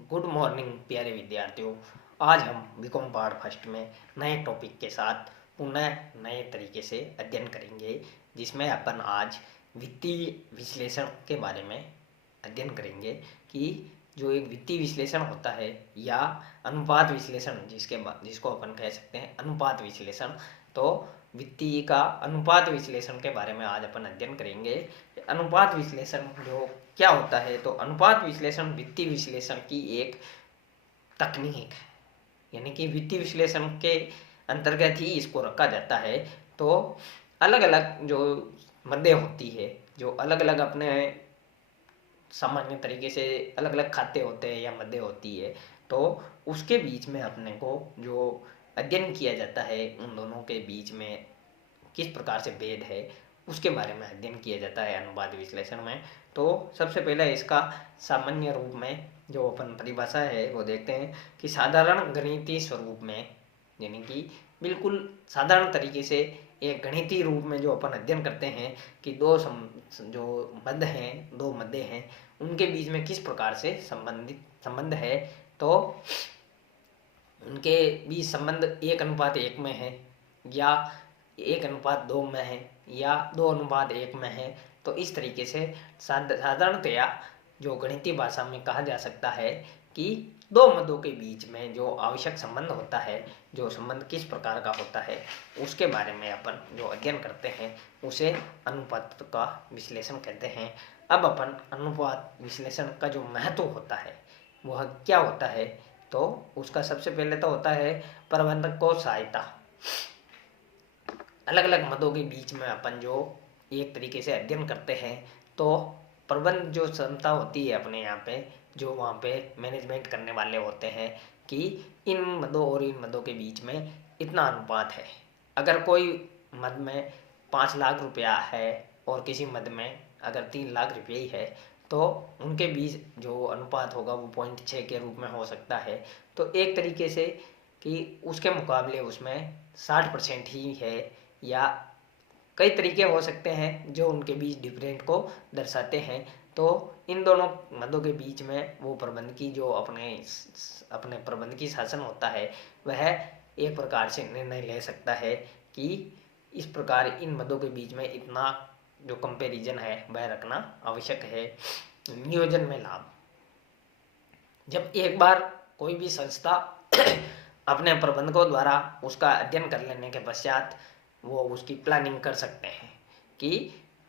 Good morning प्यारे विद्यार्थियों। आज हम बीकॉम पार्ट फर्स्ट में नए टॉपिक के साथ पुनः नए तरीके से अध्ययन करेंगे, जिसमें अपन आज वित्तीय विश्लेषण के बारे में अध्ययन करेंगे कि जो एक वित्तीय विश्लेषण होता है या अनुपात विश्लेषण जिसको अपन कह सकते हैं अनुपात विश्लेषण। तो वित्तीय का अनुपात विश्लेषण के बारे में आज अपन अध्ययन करेंगे। अनुपात विश्लेषण जो क्या होता है, तो अनुपात विश्लेषण वित्तीय विश्लेषण की एक तकनीक है, यानी कि वित्तीय विश्लेषण के अंतर्गत ही इसको रखा जाता है। तो अलग अलग जो मदें होती है, जो अलग अलग अपने सामान्य तरीके से अलग अलग खाते होते हैं या मदें होती है, तो उसके बीच में अपने को जो अध्ययन किया जाता है उन दोनों के बीच में किस प्रकार से भेद है उसके बारे में अध्ययन किया जाता है अनुपात विश्लेषण में। तो सबसे पहले इसका सामान्य रूप में जो अपन परिभाषा है वो देखते हैं कि साधारण गणितीय स्वरूप में, यानी कि बिल्कुल साधारण तरीके से एक गणितीय रूप में जो अपन अध्ययन करते हैं कि जो मद हैं, दो मदें हैं, उनके बीच में किस प्रकार से संबंध है। तो उनके बीच संबंध 1:1 में है या 1:2 में है या 2:1 में है। तो इस तरीके से साधारणतया जो गणितीय भाषा में कहा जा सकता है कि दो मदों के बीच में जो आवश्यक संबंध होता है, जो संबंध किस प्रकार का होता है, उसके बारे में अपन जो अध्ययन करते हैं उसे अनुपात का विश्लेषण कहते हैं। अब अपन अनुपात विश्लेषण का जो महत्व होता है वह क्या होता है, तो उसका सबसे पहले तो होता है प्रबंधक को सहायता। अलग अलग मदों के बीच में अपन जो एक तरीके से अध्ययन करते हैं, तो प्रबंध जो क्षमता होती है अपने यहाँ पे, जो वहाँ पे मैनेजमेंट करने वाले होते हैं कि इन मदों और इन मदों के बीच में इतना अनुपात है। अगर कोई मद में 5 लाख रुपया है और किसी मद में अगर 3 लाख रुपये ही है, तो उनके बीच जो अनुपात होगा वो 0.6 के रूप में हो सकता है। तो एक तरीके से कि उसके मुकाबले उसमें 60% ही है, या कई तरीके हो सकते हैं जो उनके बीच डिफरेंट को दर्शाते हैं। तो इन दोनों मदों के बीच में वो प्रबंधकी जो अपने प्रबंधकी शासन होता है वह एक प्रकार से निर्णय ले सकता है कि इस प्रकार इन मदों के बीच में इतना जो कंपैरिजन है वह रखना आवश्यक है। नियोजन में लाभ, जब एक बार कोई भी संस्था अपने प्रबंधकों द्वारा उसका अध्ययन कर लेने के पश्चात वो उसकी प्लानिंग कर सकते हैं कि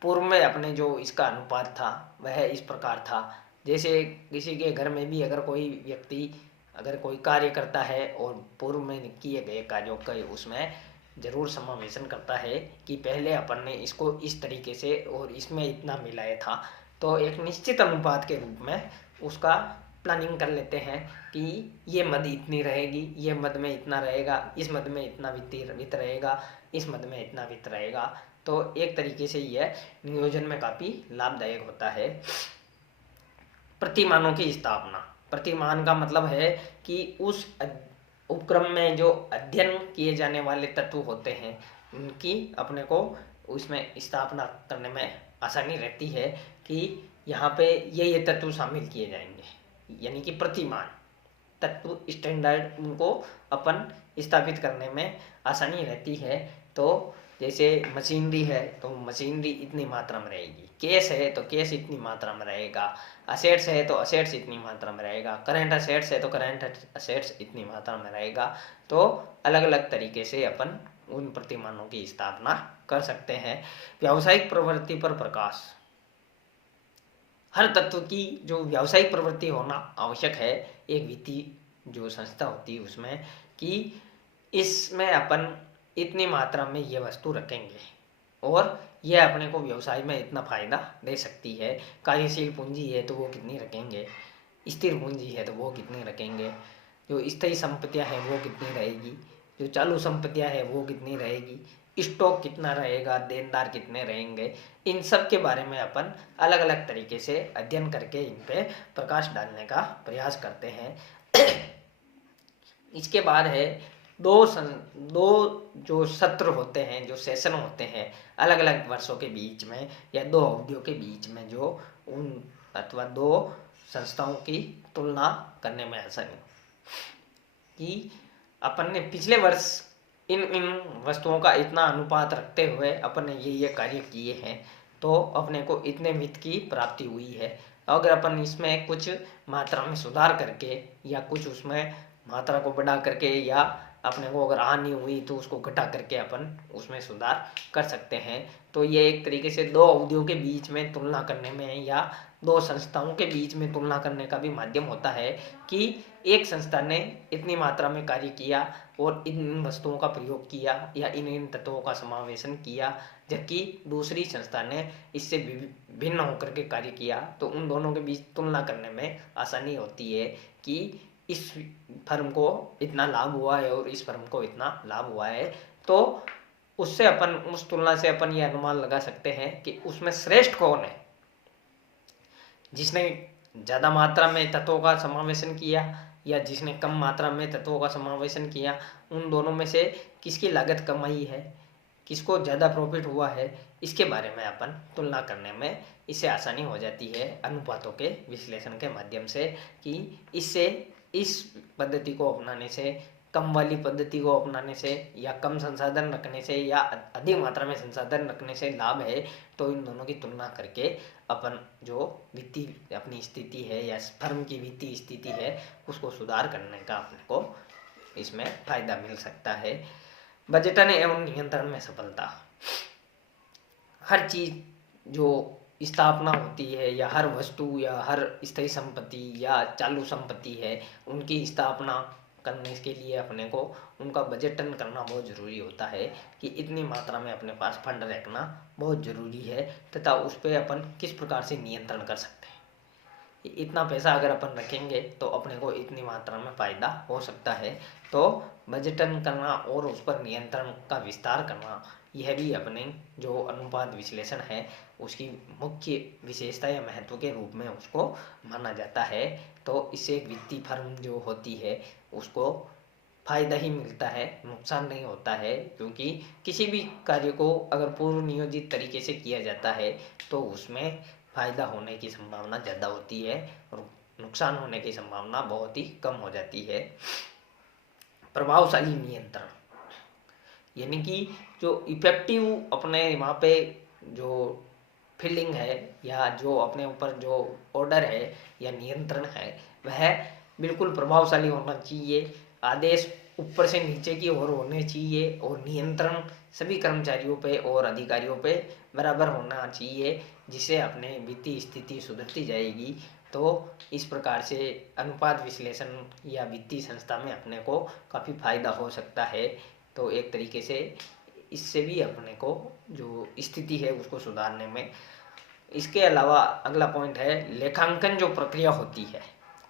पूर्व में अपने जो इसका अनुपात था वह इस प्रकार था। जैसे किसी के घर में भी अगर कोई व्यक्ति अगर कोई कार्य करता है और पूर्व में किए गए कार्यों का उसमें ज़रूर समावेशन करता है कि पहले अपन ने इसको इस तरीके से और इसमें इतना मिलाया था, तो एक निश्चित अनुपात के रूप में उसका प्लानिंग कर लेते हैं कि ये मद इतनी रहेगी, ये मद में इतना रहेगा, इस मद में इतना वित्त रहेगा, इस मद में इतना वित्त रहेगा। तो एक तरीके से यह नियोजन में काफ़ी लाभदायक होता है। प्रतिमानों की स्थापना, प्रतिमान का मतलब है कि उस उपक्रम में जो अध्ययन किए जाने वाले तत्व होते हैं उनकी अपने को उसमें स्थापना करने में आसानी रहती है कि यहाँ पे ये तत्व शामिल किए जाएंगे, यानी कि प्रतिमान तत्व स्टैंडर्ड उनको अपन स्थापित करने में आसानी रहती है। तो जैसे मशीनरी है तो मशीनरी इतनी मात्रा में रहेगी, कैश है तो कैश इतनी मात्रा में रहेगा, असेट्स है तो असेट्स इतनी मात्रा में रहेगा, करंट असेट्स है तो करंट असेट्स इतनी मात्रा में रहेगा। तो अलग अलग तरीके से अपन उन प्रतिमानों की स्थापना कर सकते हैं। व्यावसायिक प्रवृत्ति पर प्रकाश, हर तत्व की जो व्यावसायिक प्रवृत्ति होना आवश्यक है एक वित्तीय जो संस्था होती है उसमें, कि इसमें अपन इतनी मात्रा में ये वस्तु रखेंगे और यह अपने को व्यवसाय में इतना फायदा दे सकती है। कार्यशील पूंजी है तो वो कितनी रखेंगे, स्थिर पूंजी है तो वो कितनी रखेंगे, जो स्थायी संपत्तियां हैं वो कितनी रहेगी, जो चालू संपत्तियां हैं वो कितनी रहेगी, स्टॉक कितना रहेगा, देनदार कितने रहेंगे। इन सब के बारे में अपन अलग अलग तरीके से अध्ययन करके इन पे प्रकाश डालने का प्रयास करते हैं। इसके बाद है दो जो सत्र होते हैं, जो सेशन होते हैं अलग अलग वर्षों के बीच में या दो अवधियों के बीच में, जो उन अथवा दो संस्थाओं की तुलना करने में आसानी कि अपन ने पिछले वर्ष इन इन वस्तुओं का इतना अनुपात रखते हुए अपन ने ये कार्य किए हैं, तो अपने को इतने वित्त की प्राप्ति हुई है। अगर अपन इसमें कुछ मात्रा में सुधार करके या कुछ उसमें मात्रा को बढ़ा करके या अपने को अगर हानि हुई तो उसको घटा करके अपन उसमें सुधार कर सकते हैं। तो ये एक तरीके से दो अवधियों के बीच में तुलना करने में या दो संस्थाओं के बीच में तुलना करने का भी माध्यम होता है कि एक संस्था ने इतनी मात्रा में कार्य किया और इन वस्तुओं का प्रयोग किया या इन इन तत्वों का समावेशन किया, जबकि दूसरी संस्था ने इससे भिन्न होकर के कार्य किया। तो उन दोनों के बीच तुलना करने में आसानी होती है कि इस फर्म को इतना लाभ हुआ है और इस फर्म को इतना लाभ हुआ है। तो उससे अपन उस तुलना से अपन ये अनुमान लगा सकते हैं कि उसमें श्रेष्ठ कौन है, जिसने ज़्यादा मात्रा में तत्वों का समावेशन किया या जिसने कम मात्रा में तत्वों का समावेशन किया। उन दोनों में से किसकी लागत कम आई है, किसको ज़्यादा प्रॉफिट हुआ है, इसके बारे में अपन तुलना करने में इससे आसानी हो जाती है अनुपातों के विश्लेषण के माध्यम से। कि इससे इस पद्धति को अपनाने से, कम वाली पद्धति को अपनाने से या कम संसाधन रखने से या अधिक मात्रा में संसाधन रखने से लाभ है। तो इन दोनों की तुलना करके अपन जो वित्तीय अपनी स्थिति है या फर्म की वित्तीय स्थिति है उसको सुधार करने का अपने को इसमें फायदा मिल सकता है। बजटन एवं नियंत्रण में सफलता, हर चीज जो स्थापना होती है या हर वस्तु या हर स्थायी संपत्ति या चालू संपत्ति है, उनकी स्थापना करने के लिए अपने को उनका बजटन करना बहुत ज़रूरी होता है कि इतनी मात्रा में अपने पास फंड रखना बहुत ज़रूरी है तथा उस पर अपन किस प्रकार से नियंत्रण कर सकते हैं। इतना पैसा अगर अपन रखेंगे तो अपने को इतनी मात्रा में फ़ायदा हो सकता है। तो बजटन करना और उस पर नियंत्रण का विस्तार करना, यह भी अपने जो अनुपात विश्लेषण है उसकी मुख्य विशेषता या महत्व के रूप में उसको माना जाता है। तो इससे एक वित्तीय फर्म जो होती है उसको फायदा ही मिलता है, नुकसान नहीं होता है। क्योंकि किसी भी कार्य को अगर पूर्व नियोजित तरीके से किया जाता है तो उसमें फायदा होने की संभावना ज़्यादा होती है और नुकसान होने की संभावना बहुत ही कम हो जाती है। प्रभावशाली नियंत्रण, यानी कि जो इफेक्टिव अपने वहाँ पे जो फील्डिंग है या जो अपने ऊपर जो ऑर्डर है या नियंत्रण है वह बिल्कुल प्रभावशाली होना चाहिए। आदेश ऊपर से नीचे की ओर होने चाहिए और नियंत्रण सभी कर्मचारियों पे और अधिकारियों पे बराबर होना चाहिए, जिससे अपने वित्तीय स्थिति सुधरती जाएगी। तो इस प्रकार से अनुपात विश्लेषण या वित्तीय संस्था में अपने को काफ़ी फायदा हो सकता है। तो एक तरीके से इससे भी अपने को जो स्थिति है उसको सुधारने में। इसके अलावा अगला पॉइंट है लेखांकन जो प्रक्रिया होती है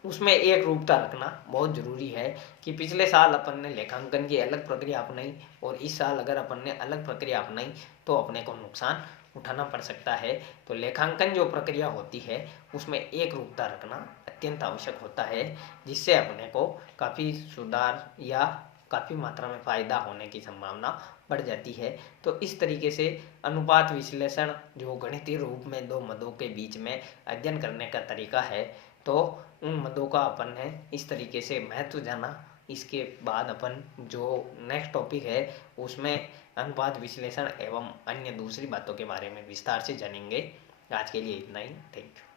उसमें एक रूपता रखना बहुत ज़रूरी है। कि पिछले साल अपन ने लेखांकन की अलग प्रक्रिया अपनाई और इस साल अगर अपन ने अलग प्रक्रिया अपनाई तो अपने को नुकसान उठाना पड़ सकता है। तो लेखांकन जो प्रक्रिया होती है उसमें एक रूपता रखना अत्यंत आवश्यक होता है, जिससे अपने को काफ़ी सुधार या काफ़ी मात्रा में फ़ायदा होने की संभावना बढ़ जाती है। तो इस तरीके से अनुपात विश्लेषण जो गणितीय रूप में दो मदों के बीच में अध्ययन करने का तरीका है, तो उन मदों का अपन ने इस तरीके से महत्व जाना। इसके बाद अपन जो नेक्स्ट टॉपिक है उसमें अनुपात विश्लेषण एवं अन्य दूसरी बातों के बारे में विस्तार से जानेंगे। आज के लिए इतना ही, थैंक यू।